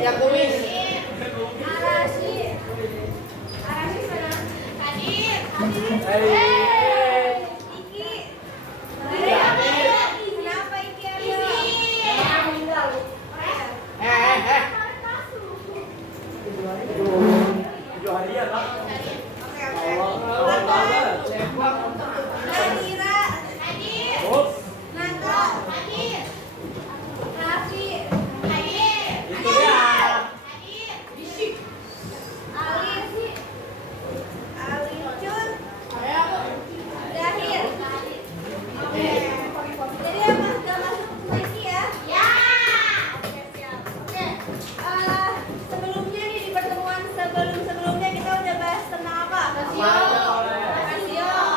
Ya kumis. Arashi sana. Hadir. Iki. Kenapa Iki ada? Tujuh hari ya, Pak. Nadira. Hadir. Nanda. Hadir. Raffi. Hadir. Itu ya. Hadir. Bisik. Alif. Alicun. Zahir. Oke. Jadi yang gak masuk seleksi ya? Ya. Oke, siap. Oke. Sebelumnya nih di pertemuan sebelumnya kita udah bahas tentang apa? Rasio.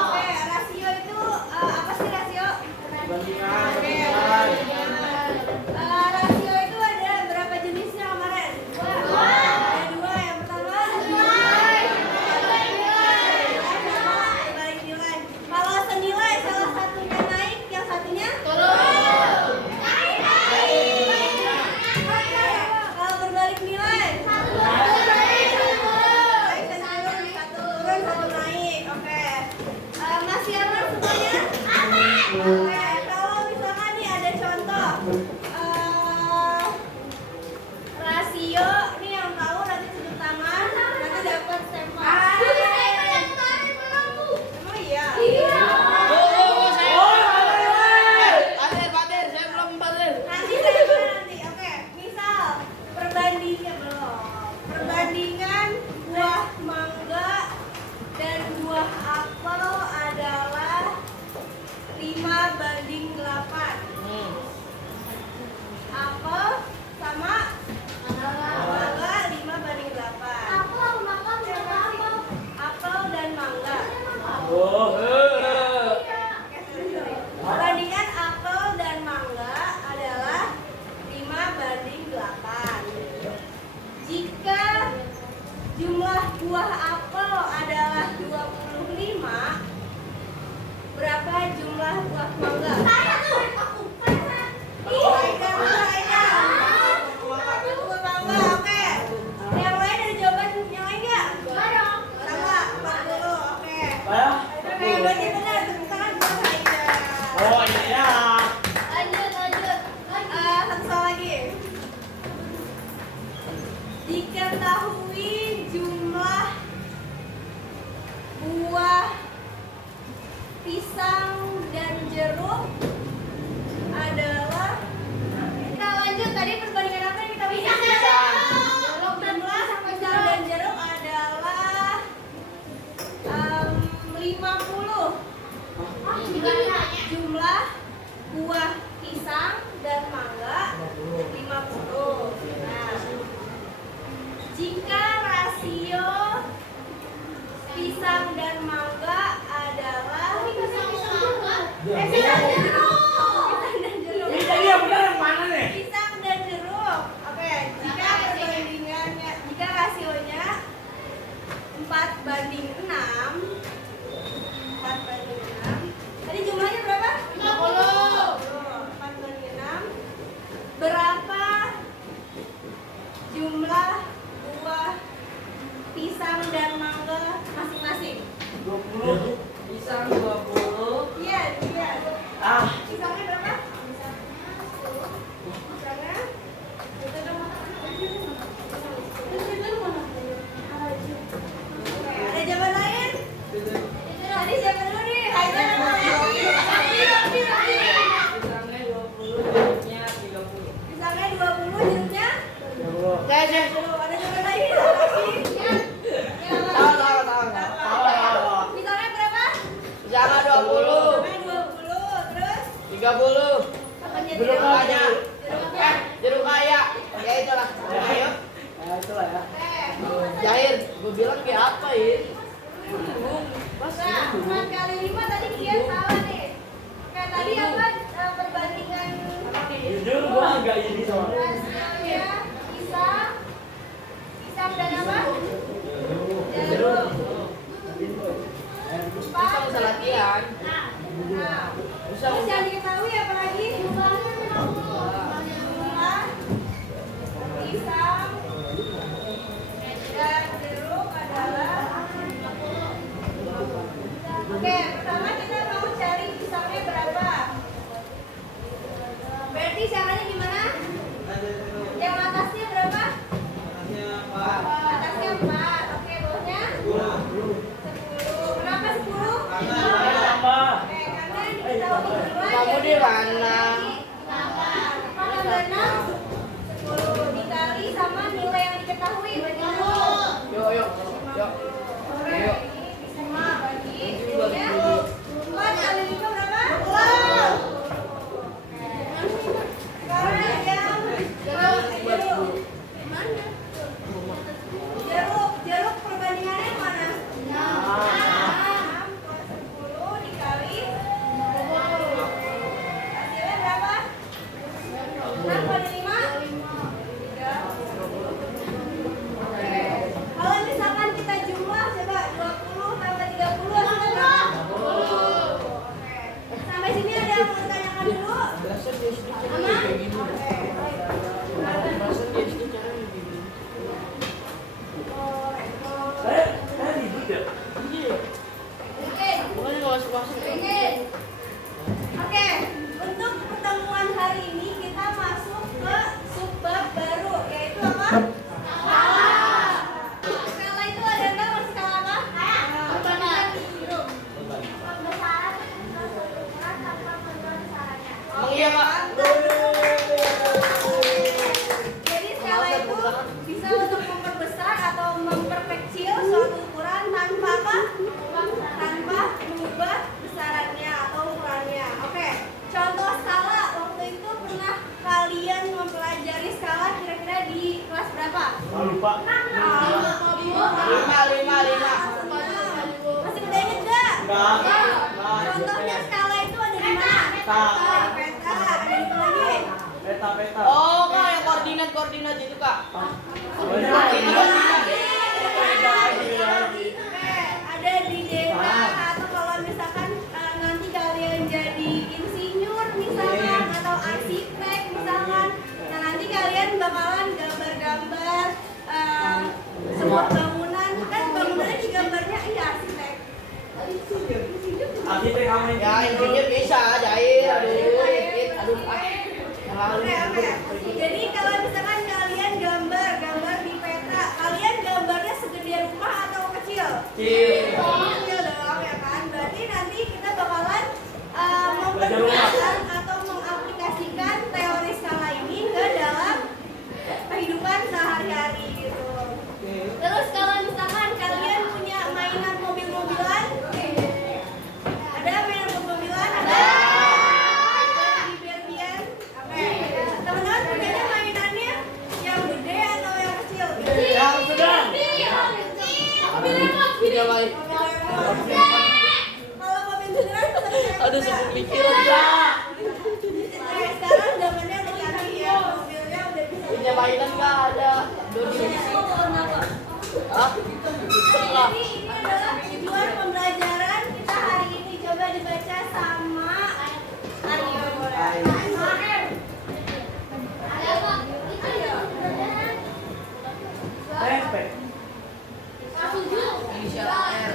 Oke, rasio itu apa sih rasio? Rasio itu ada berapa jenisnya kemarin? Ada dua. Yang pertama balik nilai. Kalau senilai salah satunya naik, yang satunya turun. Kalau berbalik nilai baik dan turun, satu turun satu naik. Oke. Masih aman semuanya? Oke. Kalau misalkan nih ada contoh rasio nih, yang tahu nanti tunjuk tangan, nanti dapat stempel. Emang iya? Patir, saya belum patir. Nanti nanti. Oke, misal perbandingan buah mangga dan buah apel adalah 5:8. Apel sama mangga 5:8. Apel dan mangga. Perbandingan apel dan mangga adalah 5:8. Jika jumlah buah apel adalah 25, berapa jumlah buah mangga? Saya tuh. Buah mangga, oke. Yang lain ada jawaban yang lain nggak? Sama, 40, oke. Jawabannya benar, tepuk tangan buat Haida. Oh iya. Lanjut. Satu soal lagi. Diketahui jumlah buah pisang dan jeruk adalah, kita lanjut tadi perbandingan apa yang kita bisa? Jumlah pisang dan jeruk adalah 50. Jumlah buah pisang dan mangga 50. Nah, jika rasio pisang dan mangga adalah pisang dan jeruk. Ini tadi yang benar yang mana nih? Pisang dan jeruk. Oke, jika rasionya 4:6. Tadi jumlahnya berapa? 50. 4:6. Berapa jumlah buah pisang dan mangga masing-masing? 20. Pisang 20. Iya. Ah. Pisangnya berapa? Pisangnya? Oke, ada jawaban lain? Tadi siapa dulu nih? Haida sama Raffi. Pisangnya 20, jeruknya 30. Pisangnya 20, jeruknya? Saya. Ada jawaban lain? Raffi? Tahu. Pisangnya berapa? Jangan 20. Pisangnya 20, terus? 30. Apanya Jeruk dia? kaya. Jeruk kaya. Ya itulah. Ayo. Ya itulah ya. Jahir, gue bilang kayak apa ya? Nah, 4 kali 5 tadi Kian salah nih. Kayak tadi apa? Perbandingan Jujur gue agak ini soalnya. rasionya pisang dan apa? Jeruk. Empat. Bisa usah latihan. Nah, Bisa terus yang diketahui apa lagi? Berarti caranya gimana? Yang atasnya berapa? Atasnya 4. Oke, bawahnya 10. Kenapa 10? Oke, karena diketahui kedua Kamu di mana? Kalau nggak 6, 10 dikali sama nilai yang diketahui berarti 10. Yuk, yuk, yuk. Oke, ini bisa bagi 10-nya 4 kali 5 berapa? 10. Sekarang yang jeruk perbandingannya mana? 6 plus 10 dikali 10. Hasilnya berapa? 6 kali 5? 3. Kalau misalkan kita jumlah, coba 20 tambah 30 hasilnya berapa? 10. Oke. Sampai sini ada yang mau ditanyakan dulu? Belasan dia sedikit Aman? kayak gini. Oke. Belasan dia sedikit caranya begini. Ribut ya? Iya. Oke. Makanya nggak masuk-masuk. Oke, untuk pertemuan hari ini kita masuk ke subbab baru, yaitu apa? Skala. Skala itu ada nama skala apa? Perbandingan grup. Pembesaran ukuran tanpa pembesarannya. Emang iya, Kak? Jadi skala itu bisa untuk memperbesar atau memperkecil suatu ukuran tanpa apa? Tanpa mengubah besarannya atau ukurannya. Oke, contoh skala waktu itu pernah kalian mempelajari skala kira-kira di kelas berapa? Lupa. Lima. Masih pada inget nggak? Enggak. Contohnya skala itu ada di mana? Peta. Di peta. Ada di mana lagi? Peta. Oh, Kak, yang koordinat itu, Kak. Ada di desa atau kalau misalkan nanti kalian jadi insinyur misalkan atau arsitek misalkan, nah nanti kalian bakalan gambar-gambar sebuah bangunan, kan bangunannya digambarnya iya arsitek. Arsitek kamu ini. Ya, intinya bisa jahit. Aduh. Oke. Jadi kalau misalkan kalian gambar di peta, kalian gambarnya segede rumah atau kecil? Kecil dong ya kan. Berarti nanti kita bakalan mempergunakan atau mengaplikasikan teori skala ini ke dalam kehidupan sehari-hari gitu. Terus kalau misalkan kalian punya mainan mobil-mobilan, ada mainan mobil-mobilan? Ada. Barbie-Barbian? Oke. Teman-teman punyanya mainannya yang gede atau yang kecil? Yang sedang. Tidak baik. Kalau mobil beneran Aduh, sebut mikir. sekarang zamannya udah canggih ya, mobilnya udah bisa. Punya mainan nggak ada? Dodi. Hah? Enggak. Jadi ini adalah tujuan pembelajaran kita hari ini. Coba dibaca sama Aryo. Tempe. Inisial R.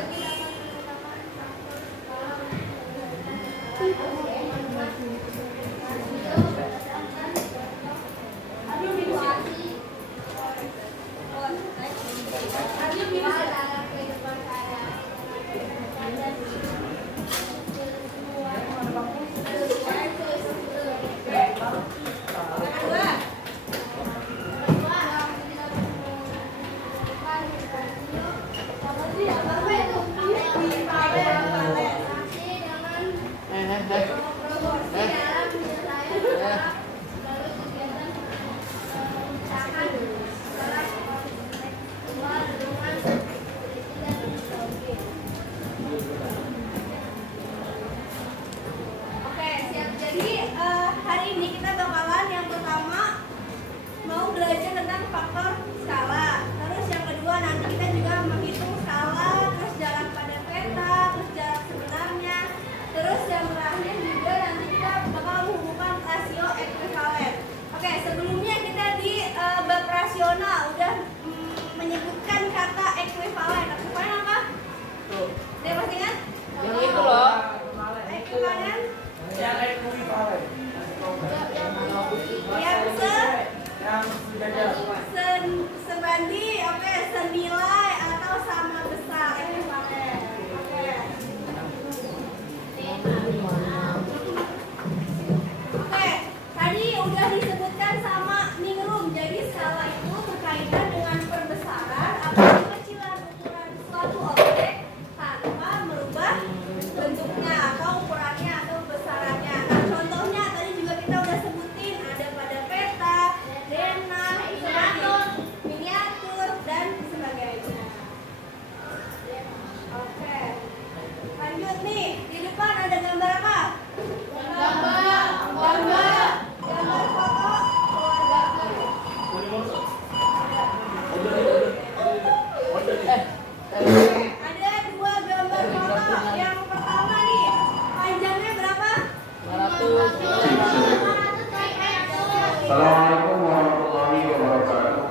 disebutkan sama ningrum. Jadi skala itu berkaitan dengan perbesaran atau kekecilan ukuran suatu objek tanpa merubah bentuknya atau ukurannya atau besarannya. Nah, contohnya tadi juga kita udah sebutin ada pada peta, denah, isomator, miniatur dan sebagainya. Oke. Lanjut nih, di depan ada gambar apa? Gambar foto keluarga. Ada dua gambar foto. Yang pertama nih, panjangnya berapa? 500. Assalamualaikum warahmatullahi wabarakatuh.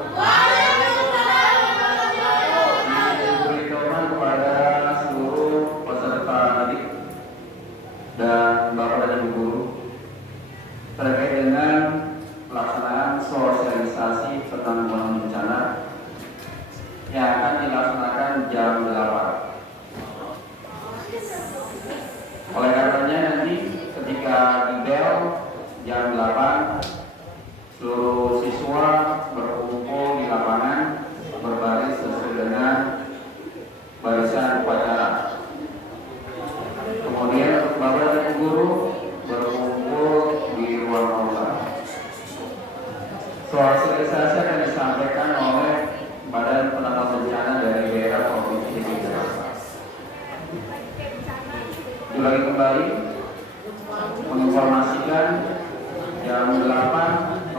Diberitahukan kepada seluruh peserta didik dan bapak dan ibu guru terkait dengan pelaksanaan sosialisasi penanggulangan bencana yang akan dilaksanakan jam 8. Oleh karenanya nanti ketika di bel jam 8 seluruh siswa berkumpul di lapangan berbaris sesuai dengan barisan upacara. Kemudian bapak dan guru berkumpul di ruang aula. Sosialisasi akan disampaikan oleh Badan Penanggulangan Bencana dari daerah Provinsi DKI Jakarta. Lagi kembali menginformasikan jam 8.00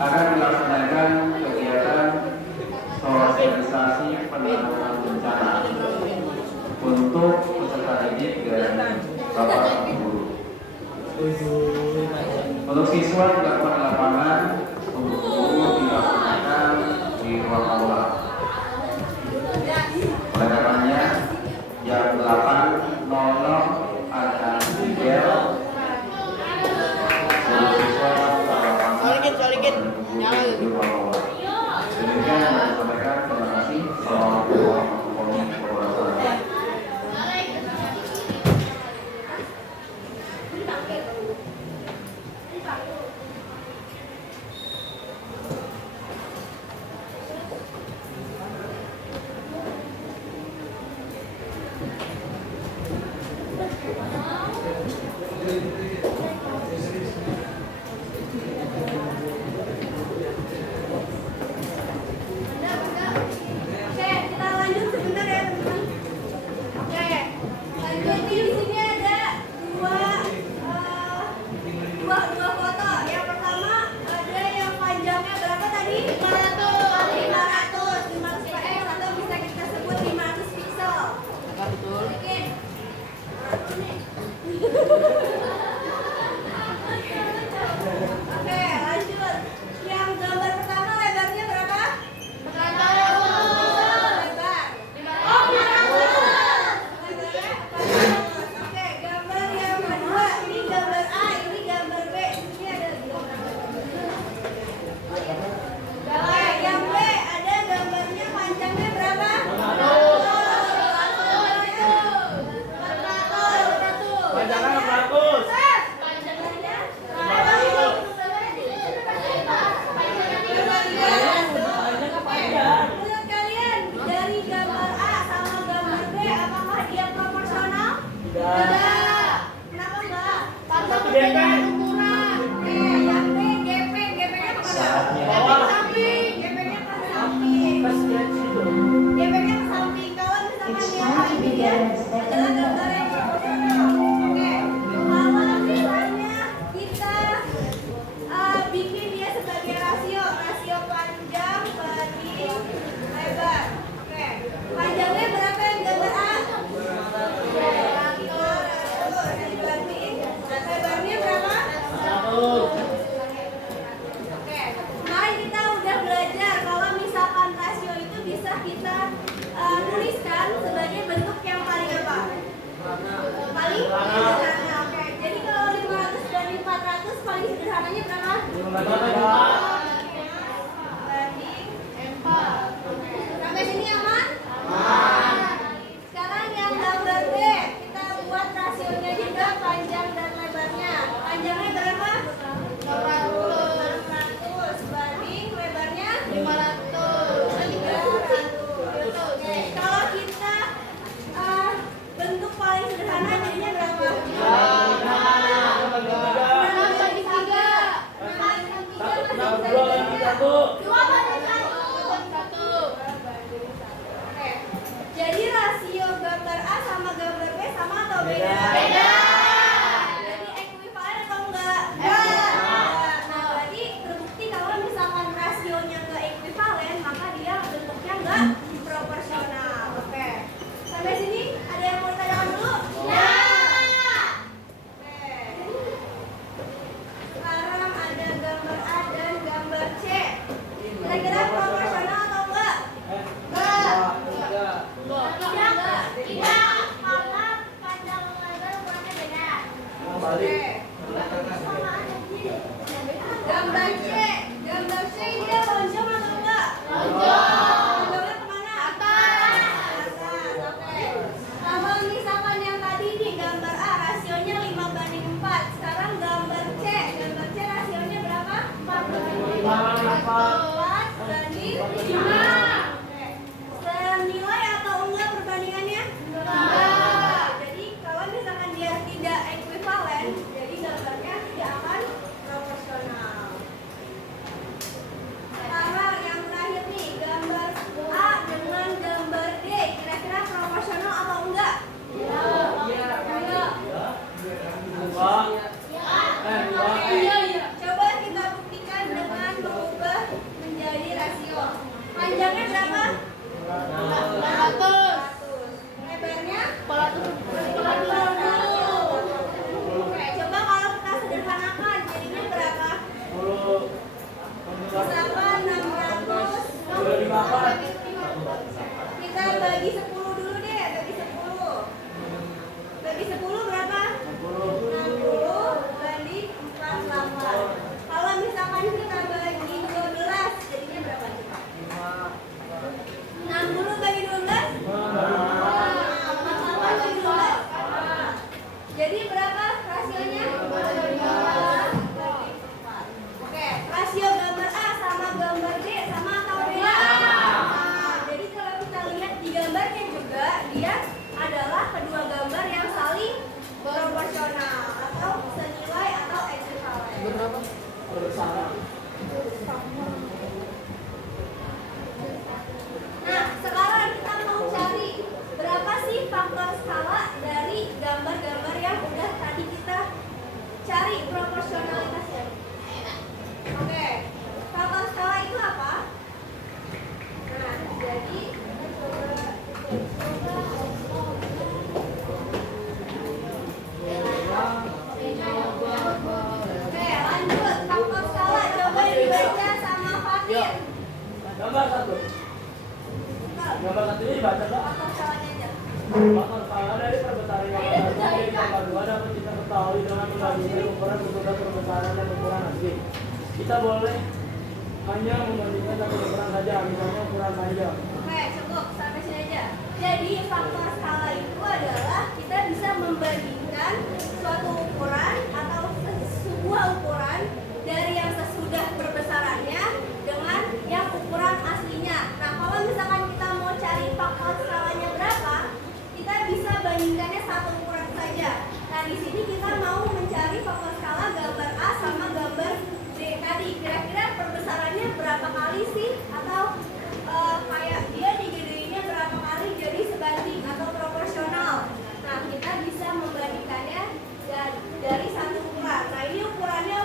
akan dilaksanakan kegiatan sosialisasi penanggulangan bencana untuk peserta didik dan bapak ibu guru. Untuk siswa dilakukan di lapangan, untuk guru dilaksanakan di ruang aula. Oleh karenanya jam 8.00 akan dibel. Seluruh siswa Soalin. di ruang aula. Demikian yang saya sampaikan. Terima kasih. Assalamualaikum warahmatullahi wabarakatuh. Oke, kita lanjut sebentar ya teman-teman. Oke, lanjut di sini ada dua foto. Yang pertama ada yang panjangnya berapa tadi? 500 pixel atau bisa kita sebut 500 pixel. Apakah betul? Oke. Oke, lanjut. Yang gambar pertama lebarnya berapa? 500 lebar. Oke, gambar yang kedua. Ini gambar A, ini gambar B. Ini ada Oke, yang B ada gambarnya panjangnya berapa? 400. Panjangnya 400. Menurut kalian dari gambar A sama gambar B apakah dia proporsional? Tidak. Kenapa enggak? Satu GP. Oke, yang B GP-nya kemana? Samping. GP-nya ke samping. GP-nya ke samping. Kalau misalkan yang ini dia adalah gambar yang proporsional. Oke. Kalau misalnya kita bikin dia sebagai rasio panjang banding lebar. Oke. Panjangnya berapa yang gambar A? 500 dibanding lebarnya berapa? 100. Oke. Kemarin kita udah belajar kalau misalkan rasio itu bisa kita tuliskan sebagai bentuk yang paling apa? Paling sederhana. Oke. Jadi kalau 500 banding 400 paling sederhananya berapa? 500. Banding 4. Sampai sini aman? Sekarang yang gambar B, kita buat rasionya juga panjang dan lebarnya. Panjangnya berapa? banding 5. Oke. Senilai atau enggak perbandingannya? Enggak. Jadi kalau misalkan dia tidak ekuivalen, jadi gambarnya tidak akan proporsional. Sekarang yang terakhir nih, gambar A dengan gambar D, kira-kira proporsional atau enggak? Enggak. Coba kita buktikan dengan mengubah menjadi rasio. Panjangnya berapa? 400. Lebarnya? 400. Oke, coba kalau kita sederhanakan, jadinya berapa? 10. Misalkan 600. Kita bagi 10 dulu deh, bagi 10. Bagi 10 berapa? 60 banding 48. Kalau misalkan kita bagi 12, jadinya berapa? 60 bagi 12? 48 bagi 12. Jadi berapa rasionya? 5 banding 4. Oke, rasio gambar A sama gambar D sama atau beda? Jadi kalau kita lihat di gambarnya juga, dia adalah kedua gambar yang saling proporsional atau senilai atau ekuivalen. Berapa? Nah, sekarang kita mau cari berapa sih faktor skala dari gambar-gambar yang udah tadi kita cari proporsionalitasnya. Oke, faktor skala itu apa? Nah, jadi kita coba. Oke, lanjut. Faktor skala coba dibaca sama Fatir. Gambar 1. Gambar 1 ini dibaca Kak. Faktor skalanya aja. Faktor skala dari perbesaan yang dari gambar 2 dapat kita ketahui dengan membandingkan ukuran bentuk dan perbesaran dan ukuran asli. Kita boleh hanya membandingkan satu ukuran saja, misalnya ukuran panjang. Oke, cukup sampai sini aja. Jadi faktor skala itu adalah kita bisa membandingkan suatu ukuran atau sebuah ukuran dari yang sesudah perbesarannya dengan yang ukuran aslinya. Nah, kalau misalkan kita mau cari faktor skalanya berapa, kita bisa bandingkannya satu ukuran saja. Nah, di sini kita mau mencari faktor skala gambar A sama gambar D tadi. Kira-kira perbesarannya berapa kali sih? Atau kayak dia digedeinnya berapa kali jadi sebanding atau proporsional. Nah, kita bisa membandingkannya dari satu ukuran. Nah, ini ukurannya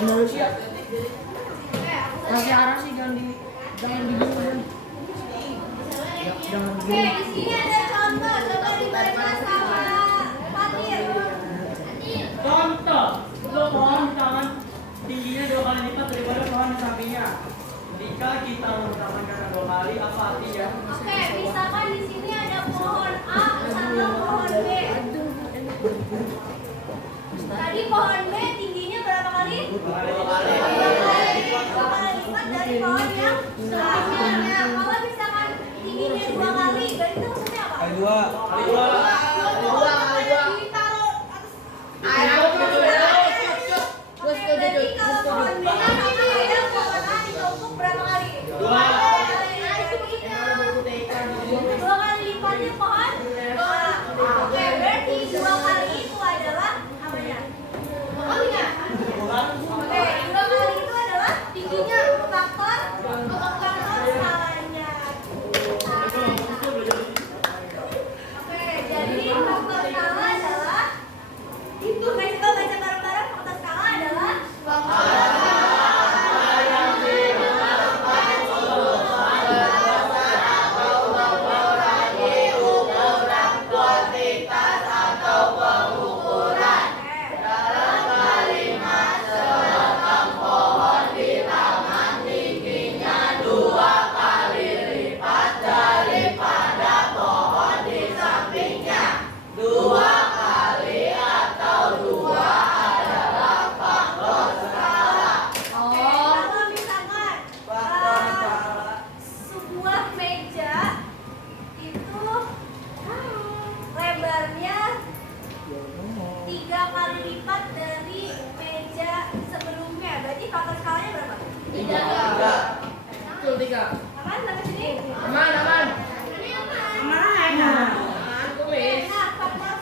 Andalusia. Kasih arah sih jangan digini. Jangan Oke, di sini ada contoh. Coba dibaca sama Fatir. Contoh, untuk pohon di tangan tingginya 2 kali lipat daripada pohon di sampingnya. Jika kita menggunakan kata 2 kali, apa artinya? Oke, misalkan di sini ada pohon A sama pohon B. Tadi pohon B tingginya berapa kali? 2 kali. 2 kali lipat dari pohon yang sebelumnya. Kalau misalkan tingginya 2 kali, berarti itu maksudnya apa? Kali 2. Ditaruh atas. Gue Oke, berarti kalau pohon B sama ya pohon A ditumpuk berapa kali? 2 kali. Dua kali lipatnya pohon A. Oke, berarti 2 kali itu adalah apanya? Pokoknya. Oke, 2 kali itu adalah tingginya faktor skalanya. Oke, jadi faktor skala adalah itu. Oke, coba baca bareng-bareng. Faktor skala adalah kalau misalkan sebuah meja itu lebarnya 3 kali lipat dari meja sebelumnya, berarti faktor skalanya berapa? 3. Betul 3. Aman sampai sini? Aman. Ini aman. Aman, kumis. Nah, faktor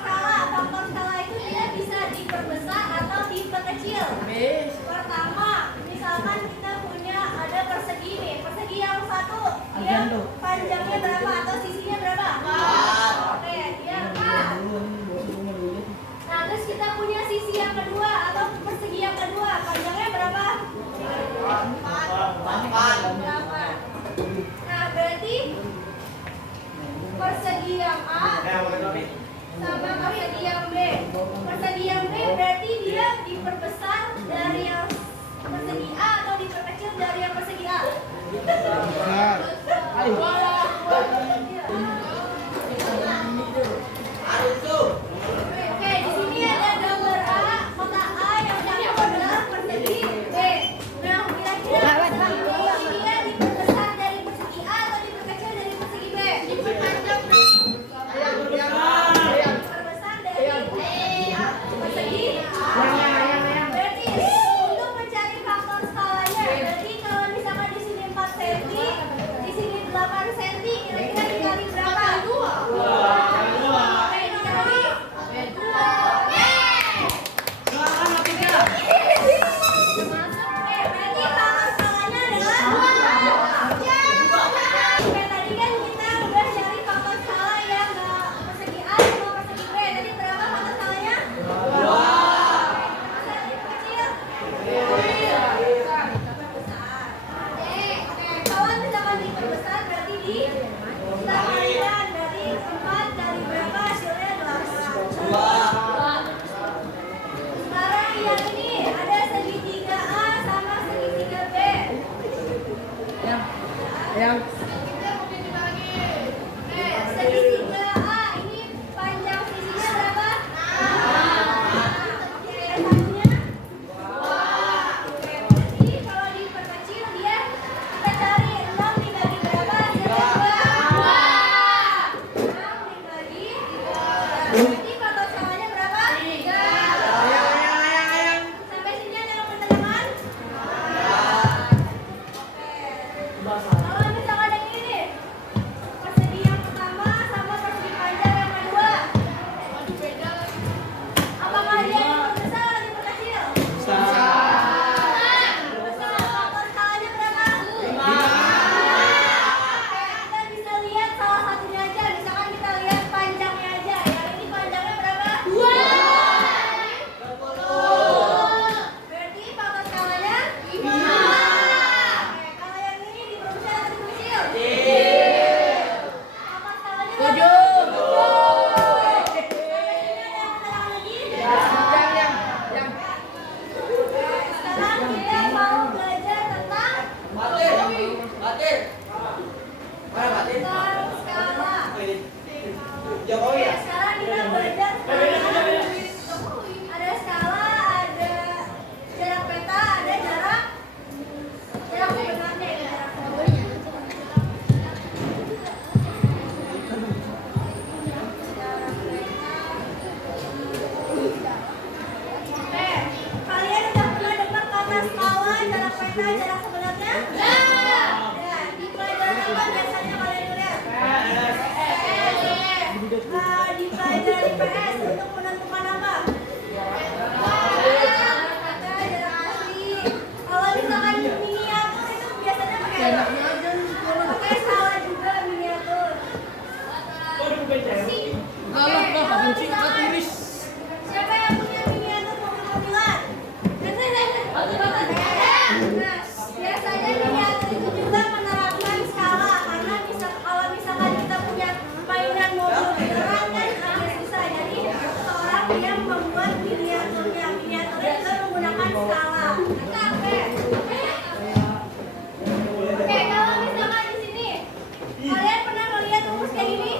skala itu dia bisa diperbesar atau diperkecil. Kumis. Pertama, misalkan kita punya ada persegi nih, persegi yang satu dia panjangnya berapa atau sisinya berapa? 4. Oke, dia 4. Nah, terus kita punya sisi yang kedua atau persegi yang kedua, panjangnya berapa? 8. Nah, berarti persegi yang A sama persegi yang B. Persegi yang B berarti dia diperbesar dari yang persegi A atau diperkecil dari yang persegi A? Oke, di sini ada gambar A, kotak A yang campur adalah persegi B. Nah, kira-kira dia diperbesar dari persegi A atau diperkecil dari persegi B? Diperbesar dari persegi A. Berarti untuk mencari faktor skalanya, berarti kalau misalkan di sini 4 cm, di sini 8 cm, kira-kira kita dipelajari PS untuk menentukan apa? Kalau misalkan miniatur itu biasanya pakai apa? Pakai skala juga miniatur. Kok bukan cewek? Galak lah, benci nggak tulis. Siapa yang punya miniatur mobil-mobilan? Nah, biasanya miniatur itu juga menerapkan skala karena kalau misalkan kita punya mainan mobil beneran kan agak susah. Jadi seorang yang membuat miniaturnya juga menggunakan skala. Oke, kalau misalkan di sini kalian pernah melihat rumus kayak gini?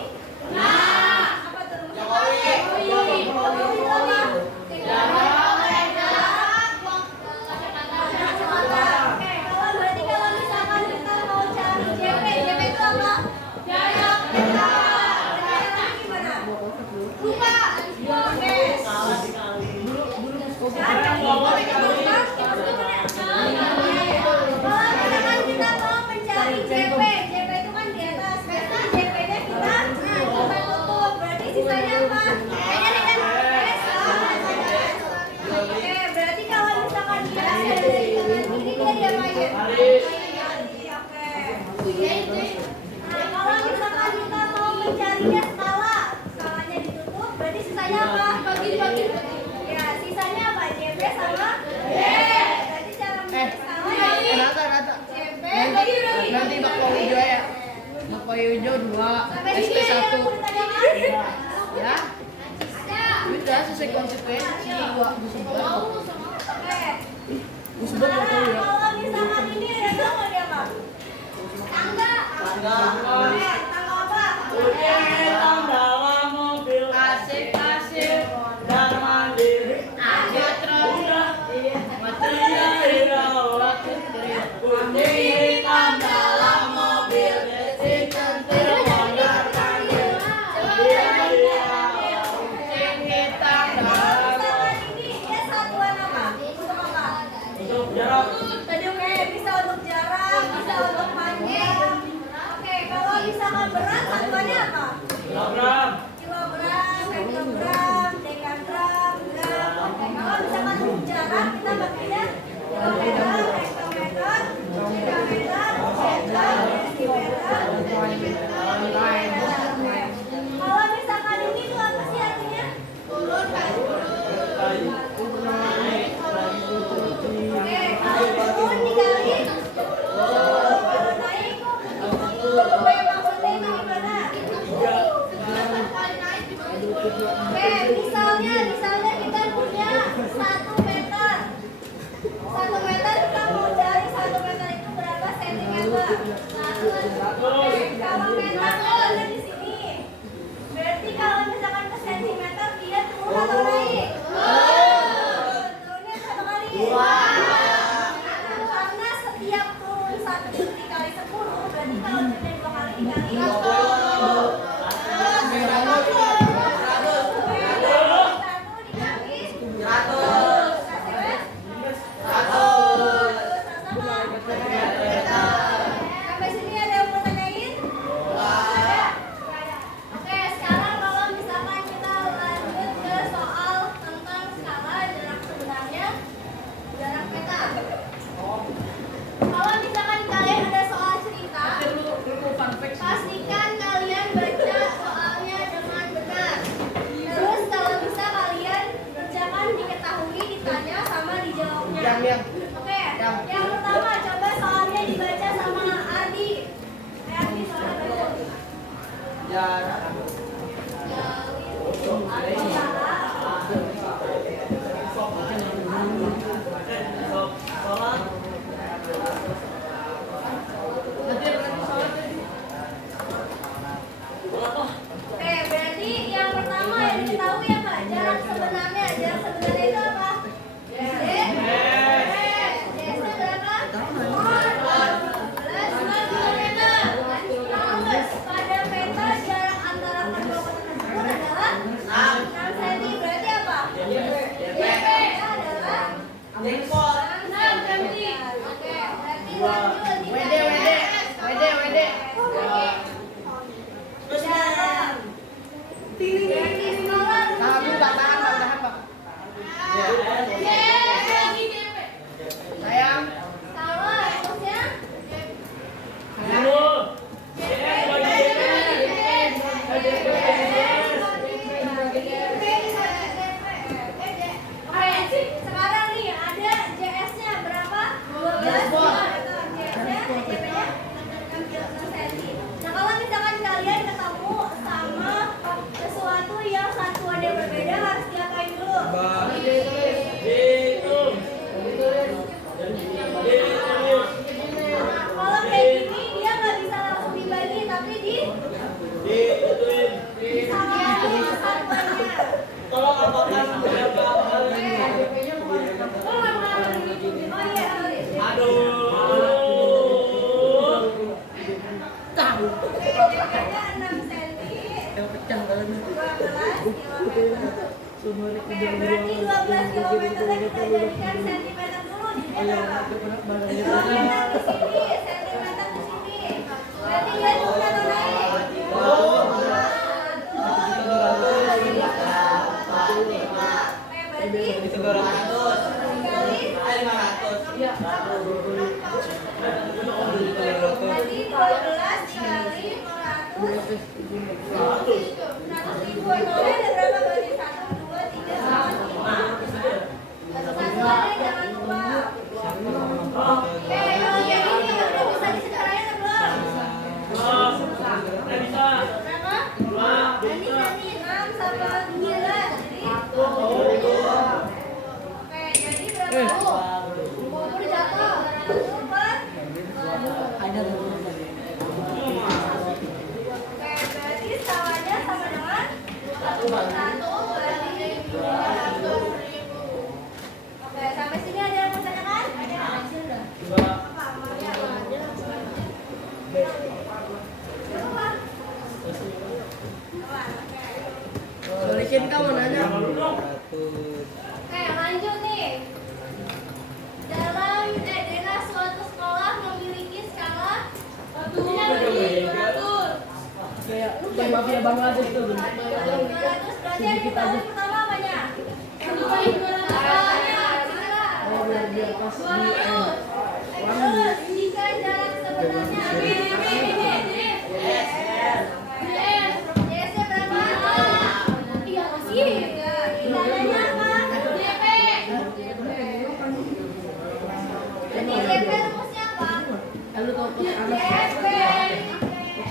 Apa tuh rumus? Oke, kalau berarti kalau misalkan kita mau cari JP itu apa? Jarak dekat. Caranya gimana? Lupa. Oke. Kalau misalkan kita mau mencari JP itu kan di atas. Berarti JP-nya kita tutup. Berarti sisanya apa? Kayaknya kan S. Oke, berarti kalau misalkan dia ada dari kanan kiri dia diapain? Oke. Nah, kalau misalkan kita mau mencarinya skalanya ditutup, berarti sisanya apa? Bagi. Ya, sisanya apa? JP sama B. Berarti cara mencari skala dari Rata. JP Nanti bakpao hijau ya. Bakpao hijau 2, sampai ST sini ada 1. yang mau ditanyakan? Ya, Ada. udah sesuai konsekuensi. Gua sebut. Oke. Sebut Nah, bakpao ya. kalau misalkan ini ada tangga dia apa? Tangga. Oke, tangga apa? Hitam dalam mobil Asik. dan mandiri. Udah material hidup. Kuning hitam dalam mobil. Besi centil menggerakkan diri. Kalau misalkan ini dia satuan apa? Untuk apa? Untuk jarak. Tadi oke, bisa untuk jarak, bisa untuk panjang. Oke, kalau misalkan berat satuannya apa? Kilogram. Kilogram, hektogram, dekagram, gram. Oke, kalau misalkan untuk jarak kita pakainya kilometer, hektometer, dekameter, meter, desimeter, milimeter. Oke. Kalau misalkan ini tuh apa sih artinya? Turun kan? Oke, kalau turun dikali kalau naik apa yang maksudnya itu gimana? Oke, misalnya kita punya 1 meter. 1 meter kita mau cari 1 meter itu berapa sentimeter? Oke, kalau meter ada di sini. Berarti kalau misalkan ke sentimeter dia turun atau naik? Turunnya berapa kali? Karena setiap turun 1 dikali 10 berarti kalau turunnya 2 kali dikali 1 dikali yang berbeda harus diapain dulu? Dihitung. Kalau kayak gini dia nggak bisa langsung dibagi, tapi Dihituin. sama satuannya. Kalau apakah berapa hal ini? Oh iya, Aduh. bedanya 6 cm. 12 km. Berarti 12 km kita jadikan sentimeter dulu. Jadi berapa? Kilometer di sini, sentimeter di sini. Berarti dia turun atau naik? Berarti 300. dikali 500. Iya. berarti 12 kali 500 100.000. Nolnya ada berapa berarti? 1, 2, 3, 4, 5. Satuannya jangan lupa. Oke, kalau yang ini udah bisa disederhanain atau belum? Udah bisa. Berapa? Nanti 6 sama 9. Jadi oke, jadi berapa? Bubur jatuh. 1/4. Oke, berarti salahnya sama dengan 1 berarti 500.000. Oke, sampai sini ada yang mau tanyakan? Balikin kamu nanya. Oke, lanjut nih. Dalam suatu sekolah memiliki skala 200. Kayak mafia Bangladesh tuh. 200 berarti yang ketahuan pertama apanya? 200 skalanya. Oh, biar pas di 200. Terus jika jarak sebenarnya DS-nya berapa? Iya masih. Nilainya apa? DP. Jadi DP rumusnya apa? Lu tau tuh anak. DP.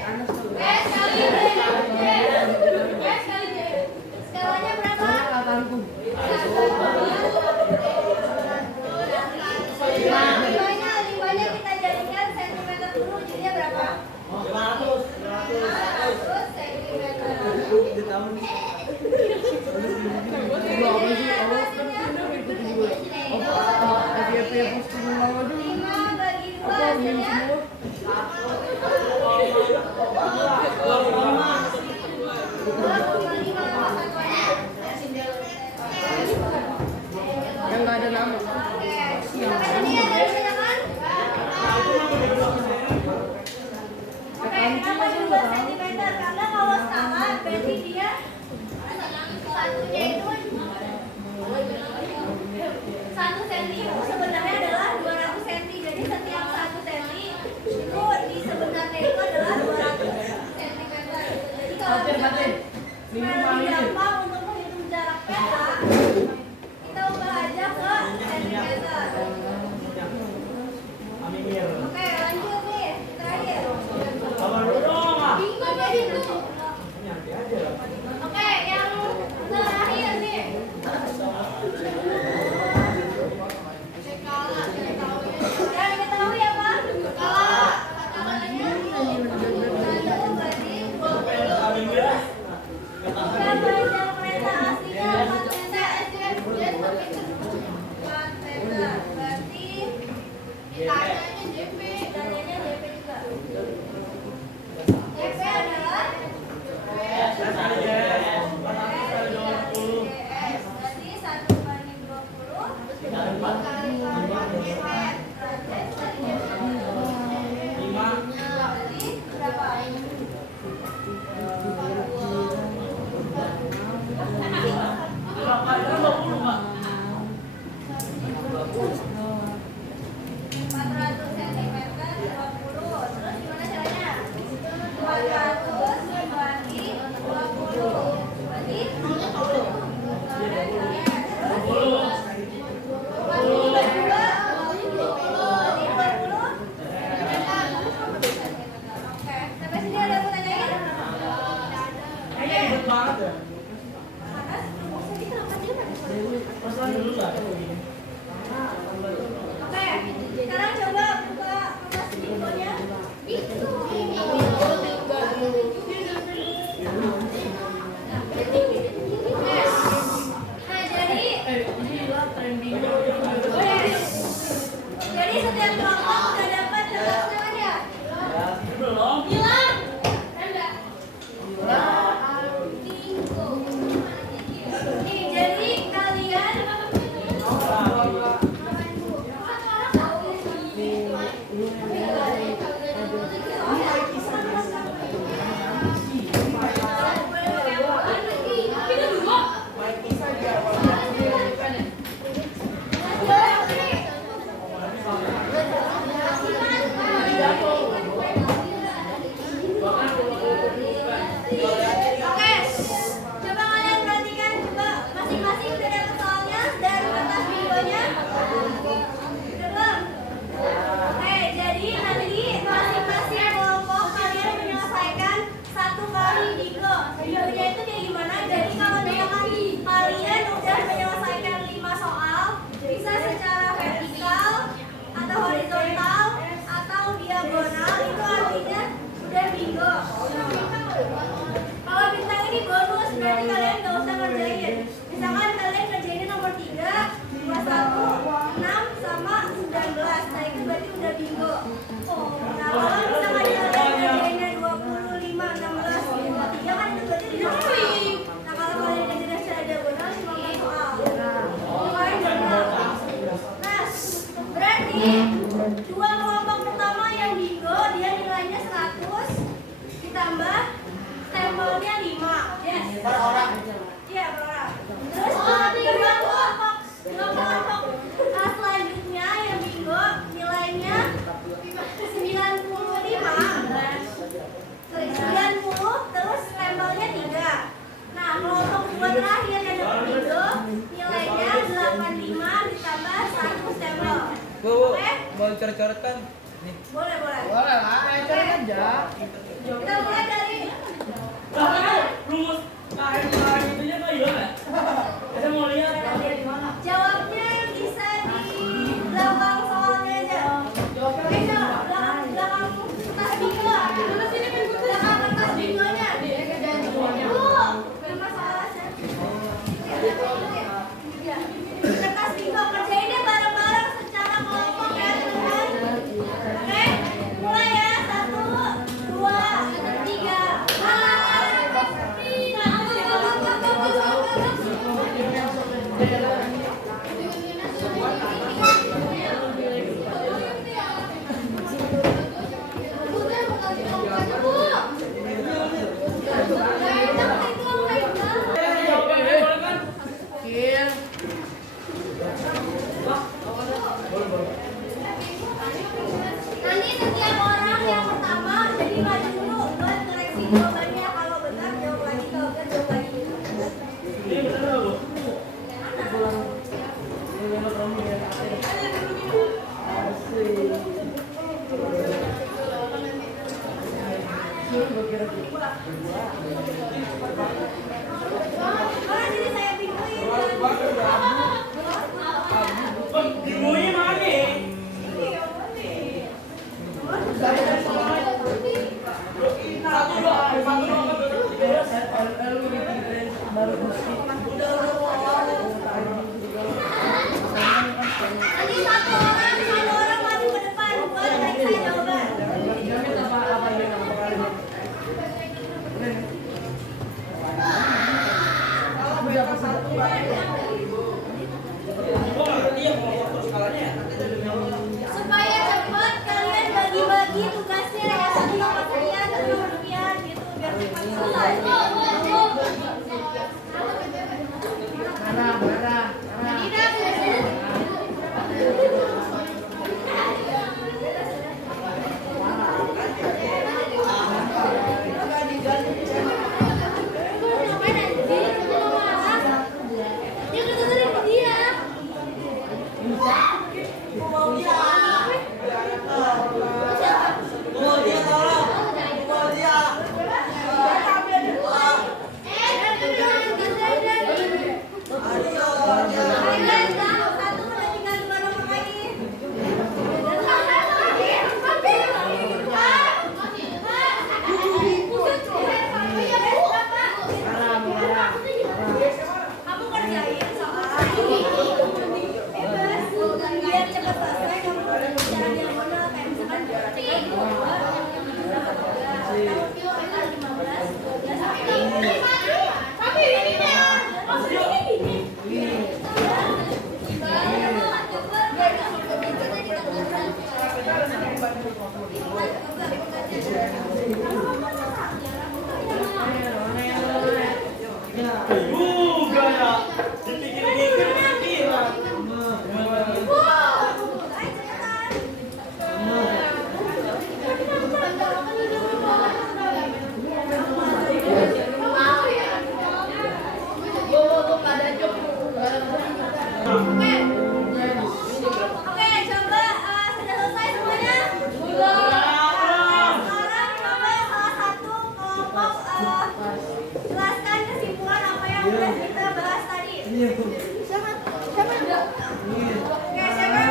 Anak tuh. S kali D. S kali D. Skalanya berapa? Kakakku. Limbahnya kita jadikan sentimeter dulu, jadinya berapa? 500 sentimeter. Gua apa sih? Allah kan ikut gue. FYP posting lama dulu. 5 bagi 2 Apa yang hasilnya semua? 2,5 satuannya. Yang nggak ada nama. Oke, sampai sini ada yang ditanyakan? Oke, kenapa 2 cm? Karena kalau sama berarti dia satunya itu 1 cm itu sebenarnya adalah 200 cm. Jadi setiap 1 cm itu di sebenarnya itu adalah 200 cm. Jadi kalau lebih gampang untuk menghitung jarak peta, kita ubah aja ke sentimeter. Oke, lanjut nih, terakhir. Bingung gak itu? Oke, yang terakhir Kalau coret-coret kan nih. Boleh. Boleh lah, coret aja. Kita mulai dari Rumus KM itunya kok gimana? Saya mau lihat. jawabnya bisa di belakang soalnya aja. Belakang kertas bingo. Belakang kertas bingonya. Bu, permasalahannya. Kertas bingo kerjainnya bareng-bareng secara kelompok ya teman-teman. Oke, mulai ya 1, 2, 3. Kil. Nanti setiap orang yang pertama jadi maju dulu buat koreksi jawabannya. Kalau benar jawab lagi, kalau enggak jawab lagi. Ini benar nggak, Bu? Orang jadi saya bingung. Bingonya mana? Nanti satu orang maju ke depan buat periksa jawaban. Supaya cepat kalian bagi-bagi tugasnya ya, satu nomor sekian, satu nomor sekian gitu biar cepat selesai. Marah. Kamu kerjain soal biar cepat selesai. Kamu jangan yang modal kayak misalkan Juga ya. Dipikir-pikir. Oke, coba sudah selesai semuanya? Sekarang coba salah satu kelompok jelaskan kesimpulan apa yang udah kita bahas tadi. Siapa? Oke, siapa yang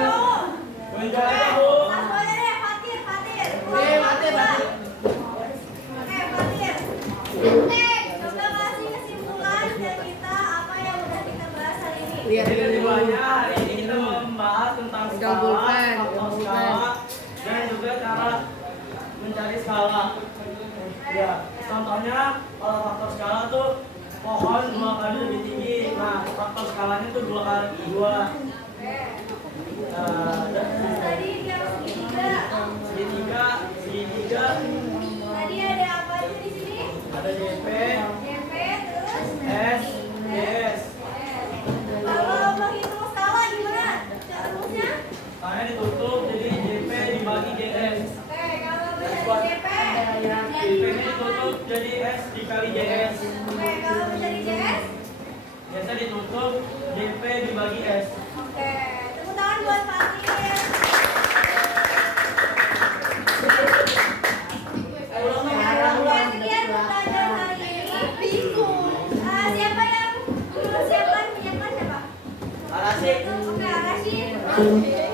mau? Langsung aja deh, Fatir. Oke, Fatir. Coba kasih kesimpulan dan kita apa yang udah kita bahas hari ini. Lihat Keduanya hari ini kita membahas tentang skala, pulpen, faktor skala, dan juga cara mencari skala. Ya, contohnya kalau faktor skala tuh pohon 2 kali lebih tinggi. Nah, faktor skalanya tuh 2 kali 2. Terus tadi dia segitiga. Segitiga. Tadi ada apa aja di sini? Ada JP, JP, terus S, DS. kalau menghitung skala gimana? Rumusnya? Tangannya ditutup jadi JP dibagi DS. Oke, kalau mencari JP, JP-nya ditutup jadi S dikali JS. oke, kalau mencari JS, Biasa ditutup JP dibagi S. oke, tepuk tangan buat Fatir. Oke.